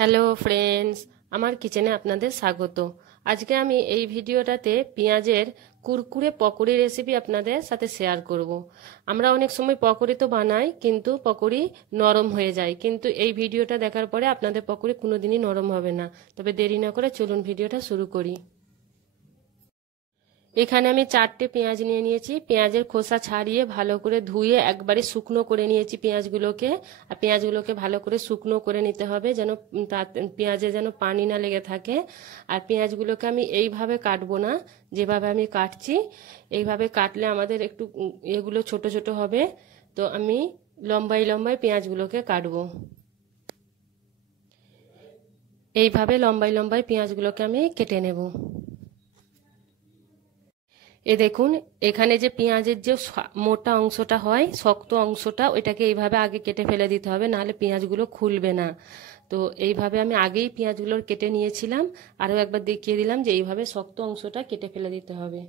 Hello friends, আমার কিচেনে আপনাদের স্বাগত। আজকে আমি এই ভিডিওটাতে পেঁয়াজের কুরকুরে পকোড়ি রেসিপি আপনাদের সাথে শেয়ার করব। আমরা অনেক সময় পকোড়ি তো বানাই, কিন্তু পকোড়ি নরম হয়ে যায়, কিন্তু এই ভিডিওটা দেখার পরে আপনাদের পকোড়ি কোনোদিনই নরম হবে না। তবে দেরি না করে চলুন ভিডিওটা শুরু করি। এখানে আমি 4টে পেঁয়াজ নিয়ে নিয়েছি। পেঁয়াজের খোসা ছাড়িয়ে ভালো করে ধুয়ে একবারে শুকনো করে নিয়েছি পেঁয়াজগুলোকে। আর পেঁয়াজগুলোকে ভালো করে শুকনো করে নিতে হবে, যেন পেঁয়াজে যেন পানি না লেগে থাকে। আর পেঁয়াজগুলোকে আমি এইভাবে কাটবো না, যেভাবে আমি কাটছি। এইভাবে কাটলে আমাদের একটু এগুলো ছোট ছোট হবে, তো আমি লম্বাই লম্বাই পেঁয়াজগুলোকে কাটবো। এইভাবে লম্বাই লম্বাই পেঁয়াজগুলোকে আমি কেটে নেব। এ দেখুন, এখানে যে পেঁয়াজের যে মোটা অংশটা হয়, শক্ত অংশটা, ওইটাকে এইভাবে আগে কেটে ফেলে দিতে হবে, নাহলে পেঁয়াজগুলো খুলবে না। তো এইভাবে আমি আগেই পেঁয়াজগুলোর কেটে নিয়েছিলাম, আরও একবার দেখিয়ে দিলাম যে এইভাবে শক্ত অংশটা কেটে ফেলে দিতে হবে।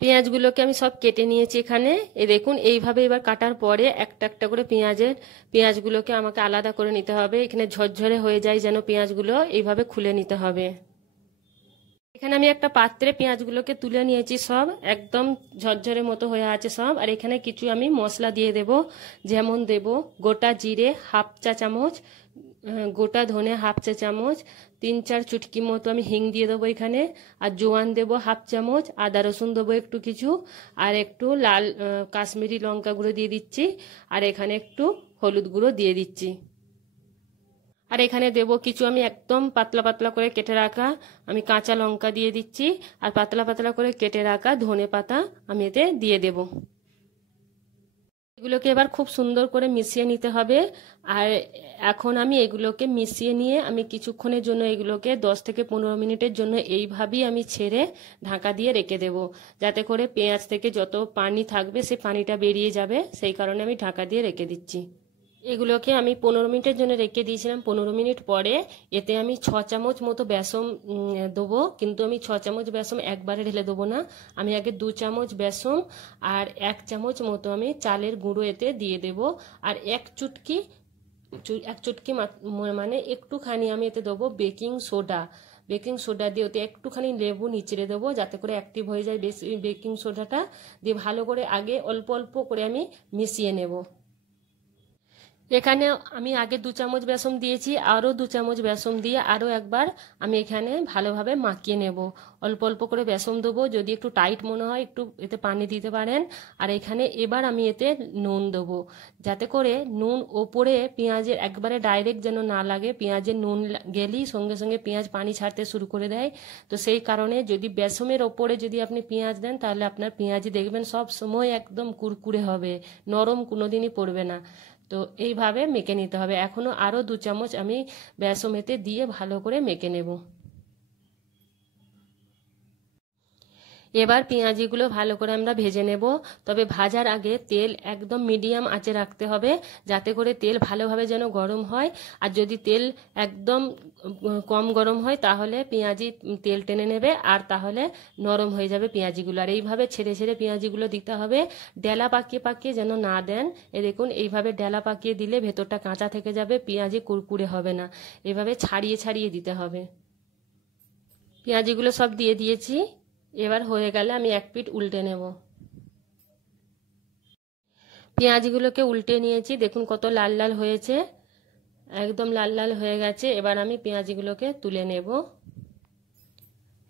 পেঁয়াজগুলোকে আমি সব কেটে নিয়েছি এখানে। এ দেখুন, এইভাবে এবার কাটার পরে একটা একটা করে পেঁয়াজগুলোকে আমাকে আলাদা করে নিতে হবে। এখানে ঝরঝরে হয়ে যায় যেন পেঁয়াজগুলো, এইভাবে খুলে নিতে হবে। এখানে আমি একটা পাত্রে পেঁয়াজগুলোকে তুলে নিয়েছি, সব একদম ঝরঝরে মতো হয়ে আছে সব। আর এখানে কিছু আমি মশলা দিয়ে দেব, যেমন দেব গোটা জিরে হাফ চা চামচ, গোটা ধনে হাফ চা চামচ, 3-4 চুটকি মতো আমি হিং দিয়ে দেবো এখানে। আর জোয়ান দেব হাফ চামচ, আদা রসুন দেবো একটু কিছু, আর একটু লাল কাশ্মীরি লঙ্কা গুঁড়ো দিয়ে দিচ্ছি, আর এখানে একটু হলুদ গুঁড়ো দিয়ে দিচ্ছি। আর এখানে দেব কিছু আমি একদম পাতলা পাতলা করে কেটে রাখা আমি কাঁচা লঙ্কা দিয়ে দিচ্ছি, আর পাতলা পাতলা করে কেটে রাখা ধনে পাতা আমি এতে দিয়ে দেব। এগুলোকে এবার খুব সুন্দর করে মিশিয়ে নিতে হবে। আর এখন আমি এগুলোকে মিশিয়ে নিয়ে আমি কিছুক্ষণের জন্য এগুলোকে 10 থেকে 15 মিনিটের জন্য এইভাবেই আমি ছেড়ে ঢাকা দিয়ে রেখে দেব, যাতে করে পেঁয়াজ থেকে যত পানি থাকবে সেই পানিটা বেরিয়ে যাবে। সেই কারণে আমি ঢাকা দিয়ে রেখে দিচ্ছি। এগুলোকে আমি 15 মিনিটের জন্য রেখে দিয়েছিলাম। 15 মিনিট পরে এতে আমি 6 চামচ মতো বেসন দেবো, কিন্তু আমি 6 চামচ বেসন একবারে ঢেলে দেবো না। আমি আগে 2 চামচ বেসন আর 1 চামচ মতো আমি চালের গুঁড়ো এতে দিয়ে দেব। আর এক চুটকি মানে একটুখানি আমি এতে দেবো বেকিং সোডা। বেকিং সোডা দিয়ে ওতে একটুখানি লেবু নিচড়ে দেবো, যাতে করে অ্যাক্টিভ হয়ে যায় বেশি বেকিং সোডাটা দিয়ে। ভালো করে আগে অল্প অল্প করে আমি মিশিয়ে নেব। এখানে আমি আগে 2 চামচ বেসন দিয়েছি, আরও 2 চামচ বেসন দিয়ে আরও একবার আমি এখানে ভালোভাবে মাখিয়ে নেব। অল্প অল্প করে বেসন দেবো, যদি একটু টাইট মনে হয় একটু এতে পানি দিতে পারেন। আর এখানে এবার আমি এতে নুন দেবো, যাতে করে নুন ওপরে পেঁয়াজের একবারে ডাইরেক্ট যেন না লাগে। পেঁয়াজের নুন গেলেই সঙ্গে সঙ্গে পেঁয়াজ পানি ছাড়তে শুরু করে দেয়। তো সেই কারণে যদি বেসনের ওপরে যদি আপনি পেঁয়াজ দেন, তাহলে আপনার পেঁয়াজি দেখবেন সব সময় একদম কুরকুরে হবে, নরম কোনোদিনই পড়বে না। তো এইভাবে মেখে নিতে হবে। এখনো আরও 2 চামচ আমি বেসন এতে দিয়ে ভালো করে মেখে নেব। এবার পেঁয়াজিগুলো ভালো করে আমরা ভেজে নেব। তবে ভাজার আগে তেল একদম মিডিয়াম আঁচে রাখতে হবে, যাতে করে তেল ভালোভাবে যেন গরম হয়। আর যদি তেল একদম কম গরম হয়, তাহলে পেঁয়াজি তেল টেনে নেবে, আর তাহলে নরম হয়ে যাবে পেঁয়াজিগুলো। আর এইভাবে ছেড়ে ছেড়ে পেঁয়াজিগুলো দিতে হবে, ডেলা পাকিয়ে পাকিয়ে যেন না দেন। এ দেখুন, এইভাবে ডেলা পাকিয়ে দিলে ভেতরটা কাঁচা থেকে যাবে, পেঁয়াজি কুরকুরে হবে না। এভাবে ছাড়িয়ে ছাড়িয়ে দিতে হবে। পেঁয়াজিগুলো সব দিয়ে দিয়েছি। এবার হয়ে গেলে আমি এক পিঠ উল্টে নেব। পেঁয়াজগুলোকে উল্টে নিয়েছি, দেখুন কত লাল লাল হয়েছে, একদম লাল লাল হয়ে গেছে। এবার আমি পেঁয়াজগুলোকে তুলে নেব।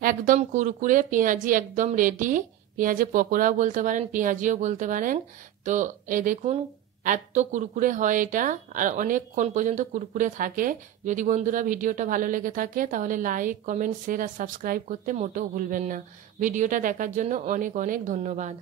একদম কুরকুরে পেঁয়াজি একদম রেডি। পেঁয়াজে পকোড়াও বলতে পারেন, পেঁয়াজিও বলতে পারেন। তো এই দেখুন, এত কুরকুরে হয় এটা, আর অনেকক্ষণ পর্যন্ত কুরকুরে থাকে। যদি বন্ধুরা ভিডিওটা ভালো লেগে থাকে, তাহলে লাইক, কমেন্ট, শেয়ার আর সাবস্ক্রাইব করতে মোটেও ভুলবেন না। ভিডিওটা দেখার জন্য অনেক অনেক ধন্যবাদ।